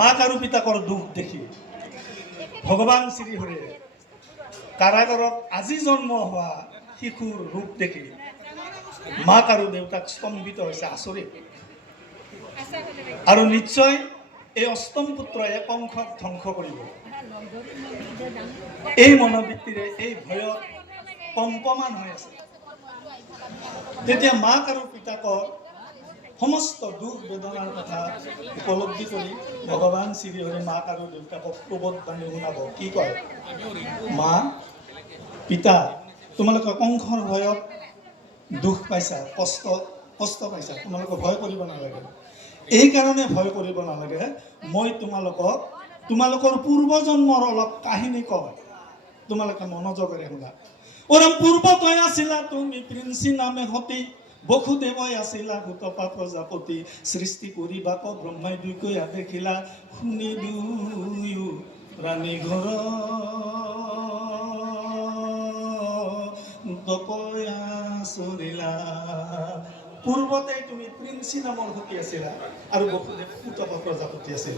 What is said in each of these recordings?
মাক আৰু পিতাকৰ দুখ দেখি ভগৱান শ্ৰীহৰিয়ে কাৰাগাৰত আজি জন্ম হোৱা শিশুৰ ৰূপ দেখি মাক আৰু দেউতাক স্তম্ভিত হৈছে, আচৰিত। আৰু নিশ্চয় এই অষ্টম পুত্ৰই কংসক ধ্বংস কৰিব। এই মনোবৃত্তিৰে এই ভয়ত কম্পমান হৈ আছে। তেতিয়া মাক আৰু পিতাকৰ সমস্ত দুখ বেদনাৰ কথা উপলব্ধি কৰি ভগৱান শ্ৰীহৰি মাক আৰু দেউতাকক প্ৰবোধ বাণী শুনাব। কি কয়? মা, পিতা, তোমালোকে কংসৰ ভয়ত দুখ পাইছা, কষ্ট পাইছা, তোমালোকে ভয় কৰিব নালাগে। এই কাৰণে ভয় কৰিব নালাগে, মই তোমালোকৰ পূৰ্বজন্মৰ অলপ কাহিনী কয়, তোমালোকে মনোযোগেৰে শুনা। ওৰম পূৰ্বত আছিলা তুমি প্ৰিন্সি নামে সতী, বসুদেৱই আছিলা ভূতপা প্ৰজাপতি, সৃষ্টি কৰিবাক ব্ৰহ্মাই দুইকৈ দেখিলা, শুনি দুয়ো ৰাণী ঘৰ দপয়া চৰিলা। পূৰ্বতে তুমি প্ৰিন্সি নামৰ সতী আছিলা আৰু বসুদেৱ ভূতপা প্ৰজাপতি আছিল।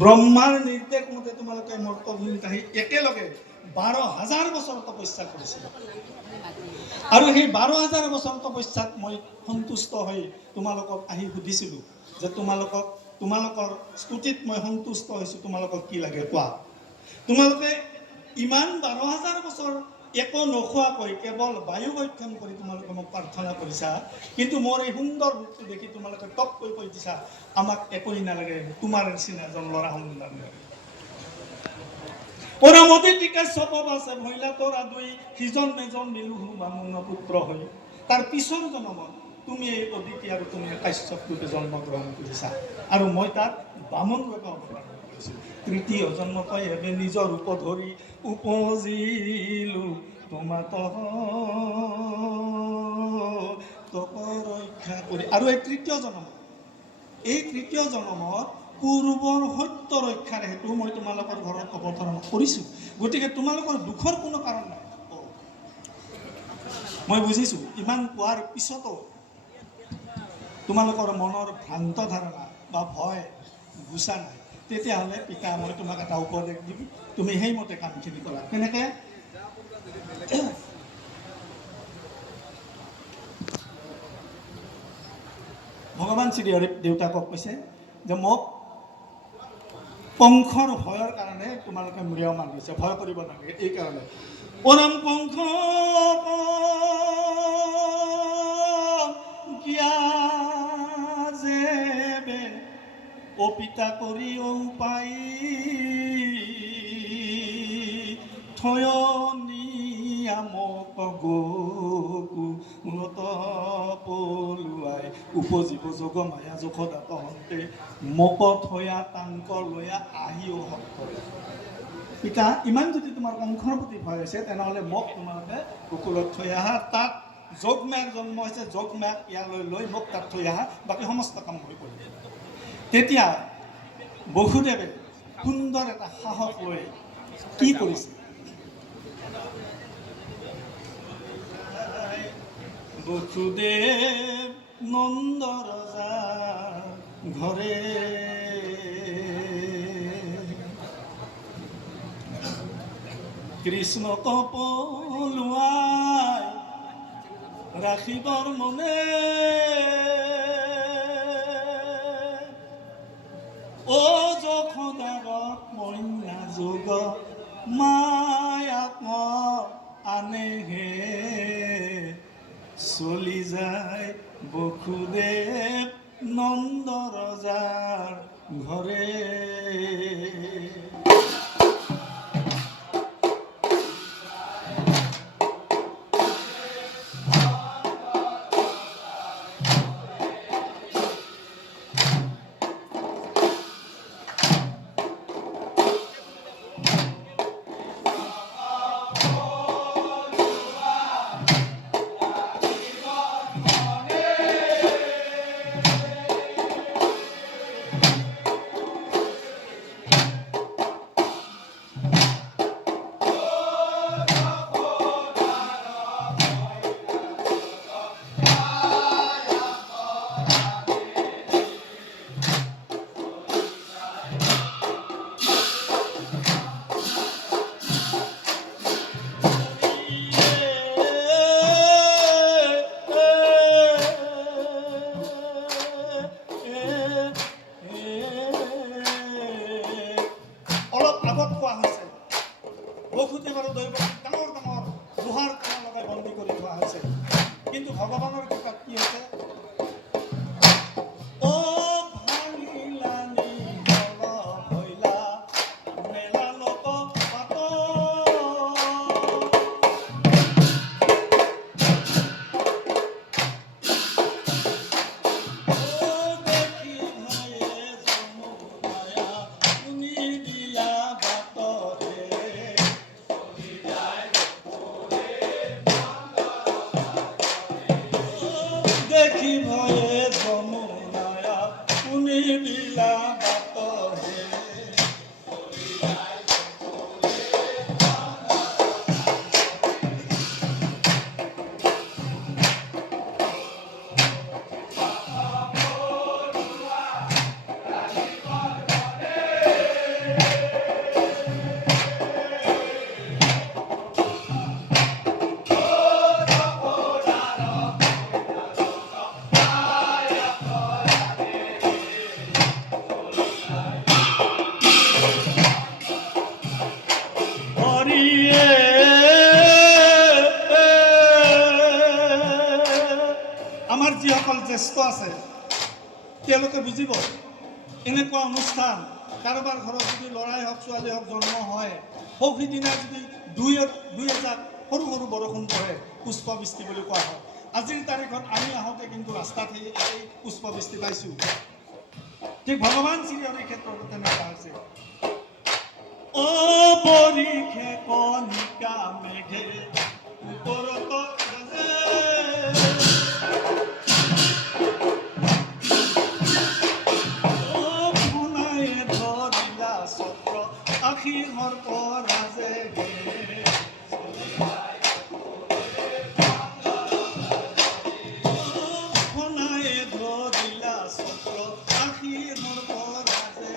ব্ৰহ্মাৰ নিৰ্দেশ মতে তোমালোকে মৰ্তভূমিত আহি একেলগে 12,000 বছৰ তপস্যা কৰিছিলা। আৰু সেই 12,000 বছৰ তপস্যাত মই সন্তুষ্ট হৈ তোমালোকক আহি সুধিছিলোঁ যে তোমালোকৰ স্তুতিত মই সন্তুষ্ট হৈছোঁ, তোমালোকক কি লাগে কোৱা। তোমালোকে ইমান 12,000 বছৰ একো নোখোৱাকৈ কেৱল বায়ু ভক্ষণ কৰি তোমালোকে মোক প্ৰাৰ্থনা কৰিছা, কিন্তু মোৰ এই সুন্দৰ ৰূপটো দেখি তোমালোকে টপকৈ কৈ দিছা আমাক একোৱেই নালাগে, তোমাৰ নিচিনা এজন ল'ৰা সন্তান লাগে। ওৰা মদিটি কাশ্যপ আছে মহিলা তোৰা দুই সিজন মেজন মিলুহু বামুন পুত্ৰ হই। তাৰ পিছৰ জন্মত তুমি এই অদিতি আৰু তুমি কাশ্যপ ৰূপে জন্মগ্ৰহণ কৰিছা আৰু মই তাত বামুণ ৰূপে অৱতাৰ কৰিছোঁ। তৃতীয় জন্মতই এবে নিজৰ ৰূপ ধৰি উপজিলো তোমাত ৰক্ষা কৰি। আৰু এই তৃতীয় জন্মত পূৰ্বৰ সত্য ৰক্ষাৰ হেতু মই তোমালোকৰ ঘৰত অৱতৰণ কৰিছোঁ। গতিকে তোমালোকৰ দুখৰ কোনো কাৰণ নাই। মই বুজিছোঁ ইমান কোৱাৰ পিছতো তোমালোকৰ মনৰ ভ্ৰান্ত ধাৰণা বা ভয় গুচা নাই। তেতিয়াহ'লে পিতা, মই তোমাক এটা উপদেশ দিম, তুমি সেইমতে কামখিনি কৰা। কেনেকৈ? ভগৱান শ্ৰীহৰি দেউতাকক কৈছে যে মোক কংসৰ ভয়ৰ কাৰণে তোমালোকে ম্ৰিয়মান হৈছে, ভয় কৰিব নালাগে। এই কাৰণে পৰম কংস যেবে অপিতা কৰি পাই থয়নিয়ামক গোকুলত পলুৱাই উপজীৱ যোগ মায়া যশোদাত হন্তে মোক থয়া তাংক লয়া আহিও ভক্ত। পিতা, ইমান যদি তোমাৰ কংসৰ প্ৰতি ভয় হৈছে তেনেহ'লে মোক তোমালোকে গোকুলত থৈ আহা, তাত যোগমায়াৰ জন্ম হৈছে, যোগমায়াক ইয়ালৈ লৈ মোক তাত থৈ আহা, বাকী সমস্ত কাম কৰি কৰিম। তেতিয়া বসুদেৱে সুন্দৰ এটা সাহস লৈ কি কৰিছে? বসুদেৱ নন্দ ৰজা ঘৰে কৃষ্ণক পলুৱাই ৰাখিবৰ মনে ও যশোদাৰক মইনা যোগ মায়াক আনেহে চলি যায় বসুদেৱ নন্দ ৰজাৰ ঘৰে। বসুদেৱৰ দৈৱক ডাঙৰ ডাঙৰ লোহাৰ কাম লগাই বন্দী কৰি থোৱা হৈছে, কিন্তু ভগৱানৰ কৃপাত কি হৈছে দেখি ভয়ে যমুনায়া শুনি বিলা বাতহে। আমাৰ যিসকল জ্যেষ্ঠ আছে তেওঁলোকে বুজিব, এনেকুৱা অনুষ্ঠান কাৰোবাৰ ঘৰত যদি ল'ৰাই হওক ছোৱালী হওক জন্ম হয়, সৌসিদিনা যদি দুই এজাক সৰু সৰু বৰষুণ পৰে পুষ্পবৃষ্টি বুলি কোৱা হয়। আজিৰ তাৰিখত আমি আহোঁতে কিন্তু ৰাস্তাত এই পুষ্পবৃষ্টি পাইছোঁ। ঠিক ভগৱান শ্ৰীহৰিৰ ক্ষেত্ৰত তেনেকুৱা হৈছে। ও বৰিষে কণিকা মেঘে ওপৰত আশীষৰ পৰা যে শুনাই ধৰিলা চক্ৰ আশীষৰ পৰা যে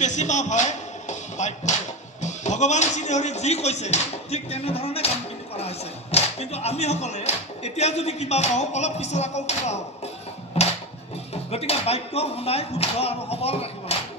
বেছি পাপ হয় বাক্য। ভগৱান শ্ৰীহৰি যি কৈছে ঠিক তেনেধৰণে কামখিনি কৰা হৈছে। কিন্তু আমিসকলে এতিয়া যদি কিবা কওঁ অলপ পিছত আকৌ কিবা হ'ব। গতিকে বাক্য সদায় শুদ্ধ আৰু সবল ৰাখিব লাগে।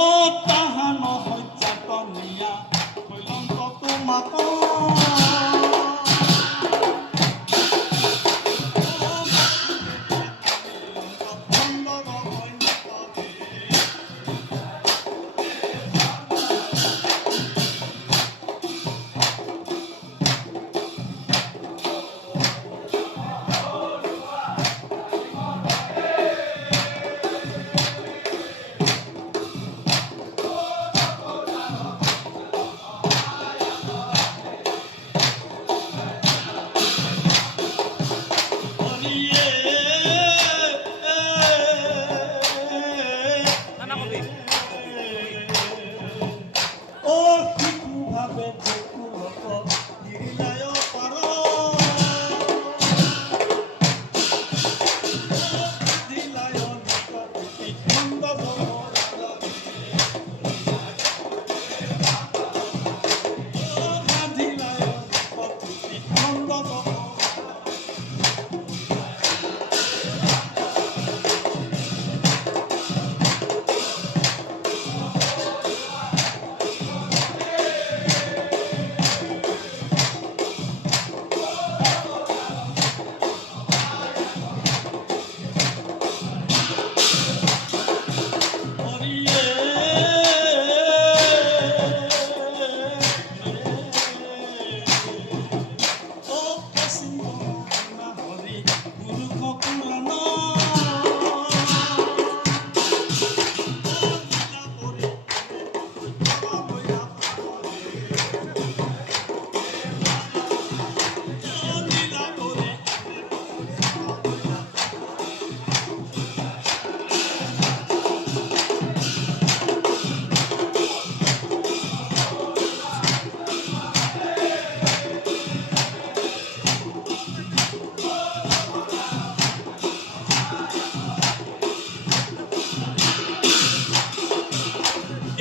অ' তাহান সজ্জাতনীয়া কৈলন্ত তোমাক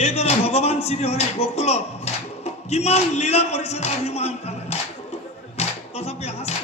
এইদৰে ভগৱান শ্ৰীহৰি গকুলত কিমান লীলা কৰিছে তাৰ সীমা নাই। তথাপি শাস্ত্ৰ